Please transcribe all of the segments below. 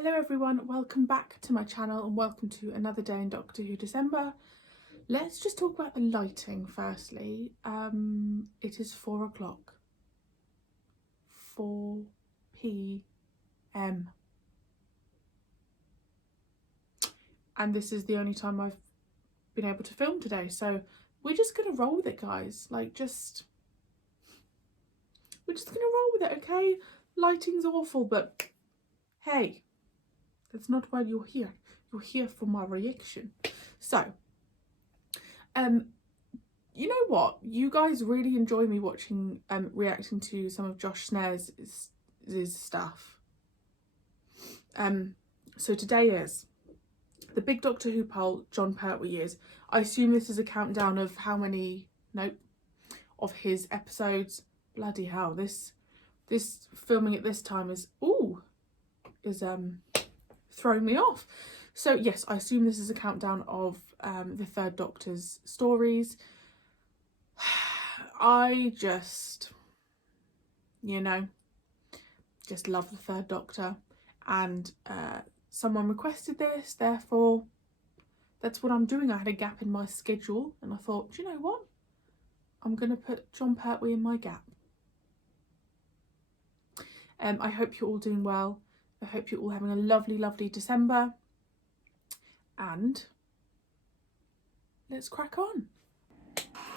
Hello everyone, welcome back to my channel and welcome to another day in Doctor Who December. Let's just talk about the lighting firstly. It is 4 o'clock. 4 p.m. And this is the only time I've been able to film today, so we're just gonna roll with it, guys. We're just gonna roll with it, okay? Lighting's awful, but hey, that's not why you're here. You're here for my reaction. So, you know what? You guys really enjoy me watching, reacting to some of Josh Snares' stuff. So today is the big Doctor Who poll, John Pertwee years. I assume this is a countdown of how many, of his episodes. Bloody hell, this filming at this time is throwing me off. So yes, I assume this is a countdown of the third Doctor's stories. I just love the third Doctor, and someone requested this, therefore that's what I'm doing. I had a gap in my schedule and I thought, do you know what, I'm gonna put John Pertwee in my gap. I hope you're all doing well. I hope you're all having a lovely December, and let's crack on.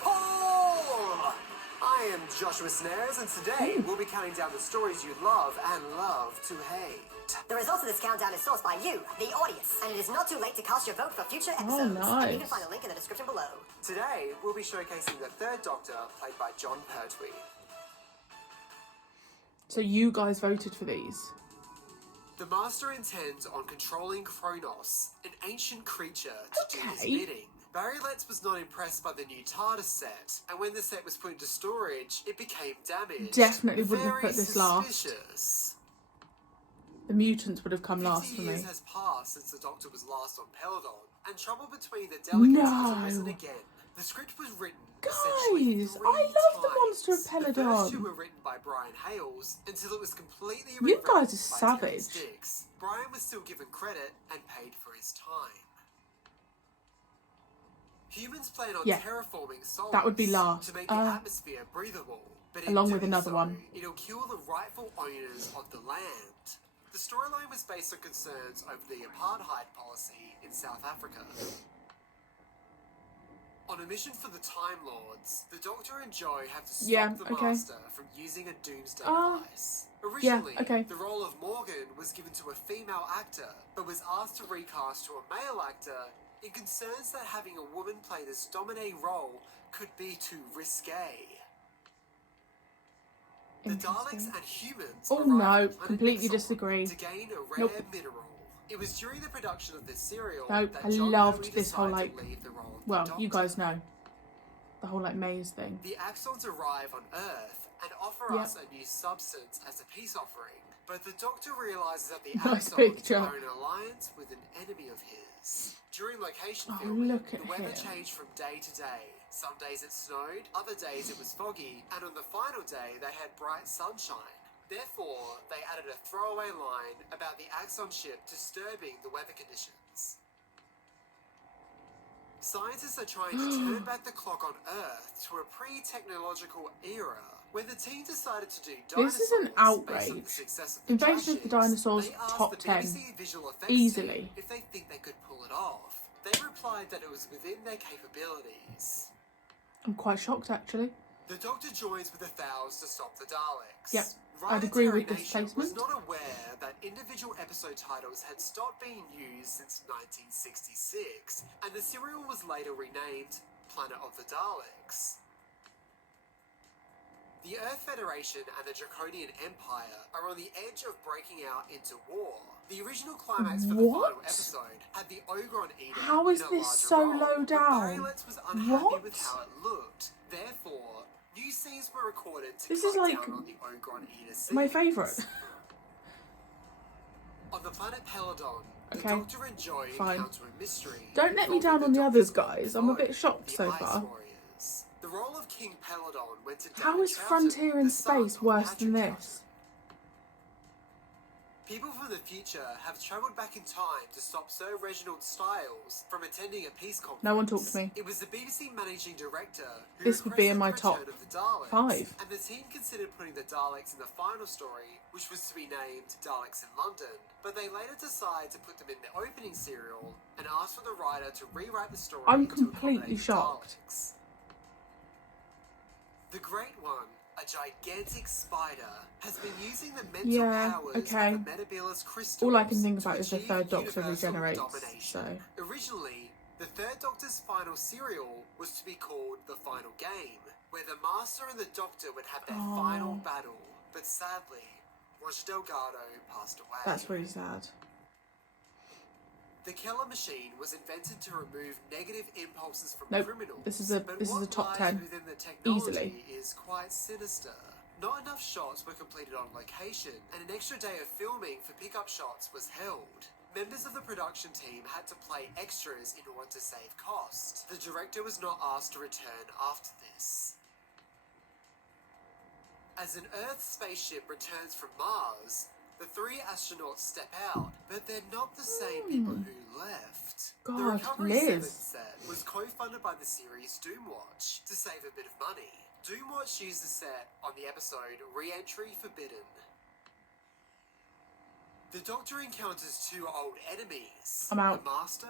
Oh! I am Joshua Snares, and today we'll be counting down the stories you'd love and love to hate. The results of this countdown is sourced by you, the audience, and it is not too late to cast your vote for future episodes. Nice. And you can find a link in the description below. Today, we'll be showcasing the third Doctor, played by John Pertwee. So you guys voted for these? The Master intends on controlling Kronos, an ancient creature, to do his bidding. Barry Letts was not impressed by the new TARDIS set, and when the set was put into storage, it became damaged. Definitely wouldn't have put this last. Suspicious. The mutants would have come last for 50 me. years has passed since the Doctor was last on Peladon, and trouble between the delegates has arisen again. The script was written Guys, I love the Monster of Peladon. The first two were written by Brian Hales until it was completely You rewritten guys are by Terry savage. Sticks. Brian was still given credit and paid for his time. Humans plan on terraforming Solus that would be last. to make the atmosphere breathable, but in along with doing another so, one. it'll kill the rightful owners of the land. The storyline was based on concerns over the apartheid policy in South Africa. On a mission for the Time Lords, the Doctor and Joe have to stop the Master from using a doomsday device. Originally, the role of Morgan was given to a female actor, but was asked to recast to a male actor in concerns that having a woman play this dominant role could be too risque. The Daleks and humans completely disagree. To gain a rare mineral. It was during the production of this serial I that John loved Pertwee this whole decided to leave the role of the well, Doctor. you guys know the whole maze thing. The Axons arrive on Earth and offer us a new substance as a peace offering, but the Doctor realizes that the Axons are in alliance with an enemy of his. During location filming, the weather changed from day to day. Some days it snowed, other days it was foggy, and on the final day they had bright sunshine. Therefore, they added a throwaway line about the Axon ship disturbing the weather conditions. Scientists are trying to turn back the clock on Earth to a pre-technological era, when the team decided to do dinosaurs. This is an outrage. Invasion of the Dinosaurs top 10 easily. If they think they could pull it off. They replied that it was within their capabilities. I'm quite shocked actually. The Doctor joins with the Thals to stop the Daleks. Yep, I'd agree with this placement. Was not aware that individual episode titles had stopped being used since 1966, and the serial was later renamed Planet of the Daleks. The Earth Federation and the Draconian Empire are on the edge of breaking out into war. The original climax for the final episode had the Ogron Eater. How is this so low down? Barry Letts was unhappy with how it looked. Therefore, new scenes were recorded to cut down on the Ogron Eater scenes. My favourite. On the planet Peladon, the Doctor and Joy encounter a mystery. Don't let me down on the others, guys. I'm a bit shocked so far. The role of King Peladon went to How is Frontier in Space worse than this? People from the future have travelled back in time to stop Sir Reginald Styles from attending a peace conference. No one talked to me. It was the BBC managing director who This would be in my requested the top return of the Daleks, 5. and the team considered putting the Daleks in the final story, which was to be named Daleks in London, but they later decided to put them in the opening serial and asked for the writer to rewrite the story. I'm to completely accommodate the shocked. Daleks. The Great One, a gigantic spider, has been using the mental powers of the Metebelis crystals. All I can think about to is the achieve third Doctor universal regenerates. domination. So Originally, the third Doctor's final serial was to be called The Final Game, where the Master and the Doctor would have their final battle. But sadly, Roger Delgado passed away. that's really sad. The Keller machine was invented to remove negative impulses from Nope. criminals. This is a what top lies 10. within the technology Easily. is quite sinister. Not enough shots were completed on location, and an extra day of filming for pickup shots was held. Members of the production team had to play extras in order to save cost. The director was not asked to return after this. As an Earth spaceship returns from Mars, the 3 astronauts step out, but they're not the same people who left. The God, Recovery Liz. 7 set was co-funded by the series Doomwatch to save a bit of money. Doomwatch used the set on the episode Re-Entry Forbidden. The Doctor encounters 2 old enemies, I'm out. the Master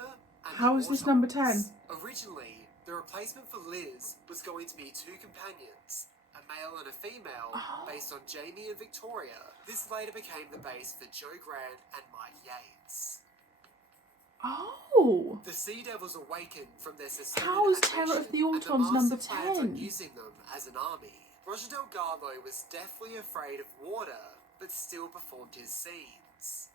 and How the is this number 10? Autons. Originally, the replacement for Liz was going to be 2 companions, a male and a female, based on Jamie and Victoria. This later became the base for Joe Grant and Mike Yates. Oh! The Sea Devils awakened from their suspended How is Terror of the animation, Autons and number Master plans on 10? using them as an army. Roger Delgado was deathly afraid of water, but still performed his scenes.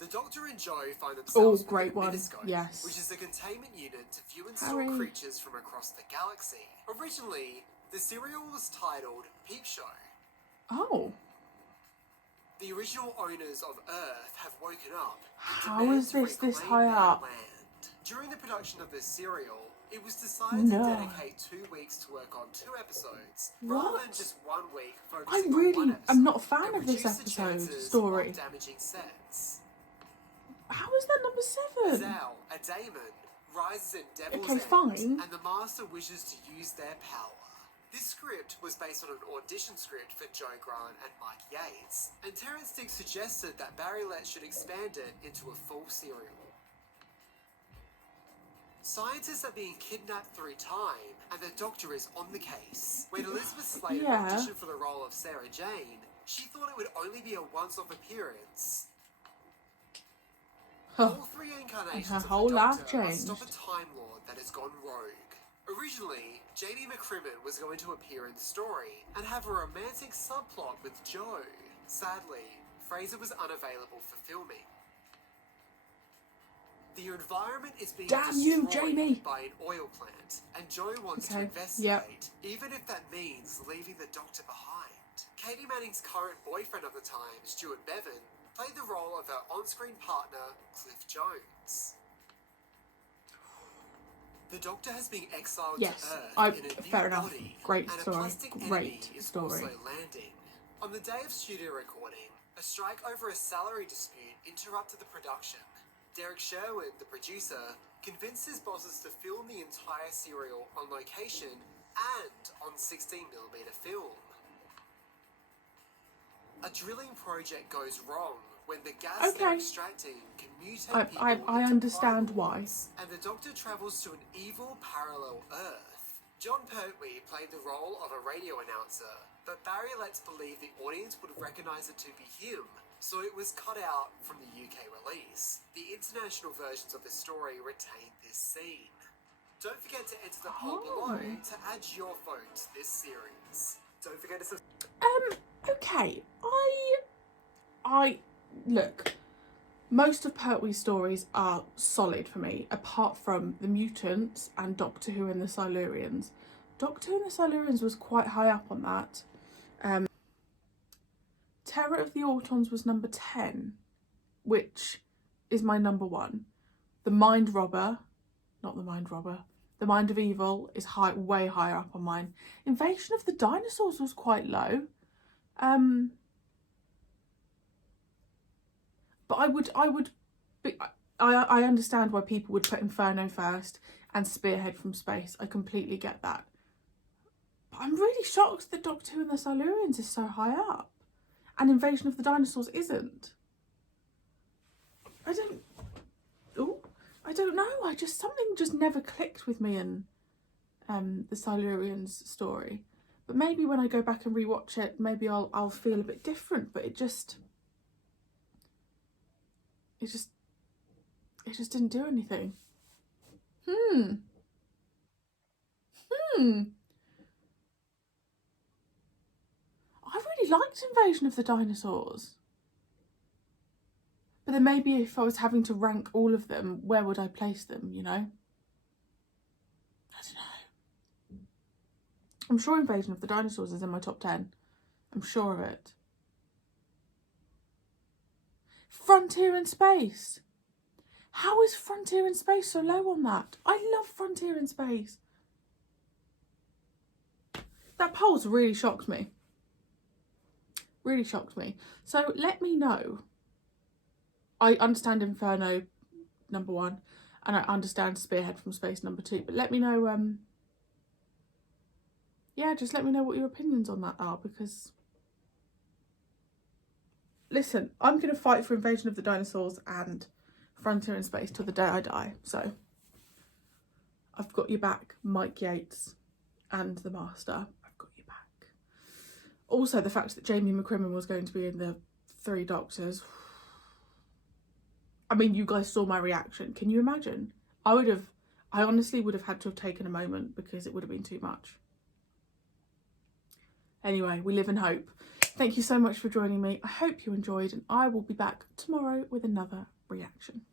The Doctor and Joe find themselves with great the one. Miniscope, Yes. which is a containment unit to view and Harry. store creatures from across the galaxy. Originally, the serial was titled Peep Show. Oh. The original owners of Earth have woken up. and How demand is to this reclaim high their up? Land. During the production of this serial, it was decided to dedicate 2 weeks to work on 2 episodes, rather than What? just 1 week I focusing on 1 really episode. am not a fan and of this reduce the episode chances story. of damaging sets. How is that number 7? Zal, a daemon, rises in Devil's Okay, End, fine. and the Master wishes to use their power. This script was based on an audition script for Joe Grant and Mike Yates, and Terrence Dicks suggested that Barry Letts should expand it into a full serial. Scientists are being kidnapped through time, and the Doctor is on the case. When Elizabeth Slater auditioned for the role of Sarah Jane, she thought it would only be a once-off appearance. All 3 incarnations her of the whole life Doctor must changed. stop a Time Lord that has gone rogue. Originally, Jamie McCrimmon was going to appear in the story and have a romantic subplot with Joe. Sadly, Fraser was unavailable for filming. The environment is being Damn you, destroyed Jamie! by an oil plant, and Joe wants to Okay, investigate, even if that means leaving the Doctor behind. Katie Manning's current boyfriend of the time, Stuart Bevan, played the role of her on-screen partner, Cliff Jones. The Doctor has been exiled Yes, to Earth in a new fair enough. body, Great and story. a plastic enemy Great is story. also landing. On the day of studio recording, a strike over a salary dispute interrupted the production. Derek Sherwood, the producer, convinced his bosses to film the entire serial on location and on 16mm film. A drilling project goes wrong when the gas they're extracting can mutate people I into understand primates, why. and the Doctor travels to an evil parallel Earth. John Pertwee played the role of a radio announcer, but Barry Letts believed the audience would recognise it to be him, so it was cut out from the UK release. The international versions of the story retain this scene. Don't forget to enter the poll below to add your vote to this series. Don't forget to subscribe. Okay, I look, most of Pertwee's stories are solid for me, apart from the mutants and Doctor Who and the Silurians. Doctor Who and the Silurians was quite high up on that. Terror of the Autons was number 10, which is my number 1. The Mind Robber, not the Mind Robber, The Mind of Evil is way higher up on mine. Invasion of the Dinosaurs was quite low. But I understand why people would put Inferno first and Spearhead from space. I completely get that. But I'm really shocked that Doctor Who and the Silurians is so high up and Invasion of the Dinosaurs isn't. I don't know. Something just never clicked with me in the Silurians story. But maybe when I go back and rewatch it, maybe I'll feel a bit different. But it just didn't do anything. I really liked Invasion of the Dinosaurs. But then maybe if I was having to rank all of them, where would I place them, you know? I don't know. I'm sure Invasion of the Dinosaurs is in my top 10. I'm sure of it. Frontier in Space. How is Frontier in Space so low on that? I love Frontier in Space. That poll's really shocked me. Really shocked me. So let me know. I understand Inferno number 1 and I understand Spearhead from Space number 2, but let me know yeah, just let me know what your opinions on that are, because listen, I'm going to fight for Invasion of the Dinosaurs and Frontier in Space till the day I die. So I've got your back, Mike Yates and the Master. I've got your back. Also, the fact that Jamie McCrimmon was going to be in the 3 Doctors. I mean, you guys saw my reaction. Can you imagine? I honestly would have had to have taken a moment because it would have been too much. Anyway, we live in hope. Thank you so much for joining me. I hope you enjoyed, and I will be back tomorrow with another reaction.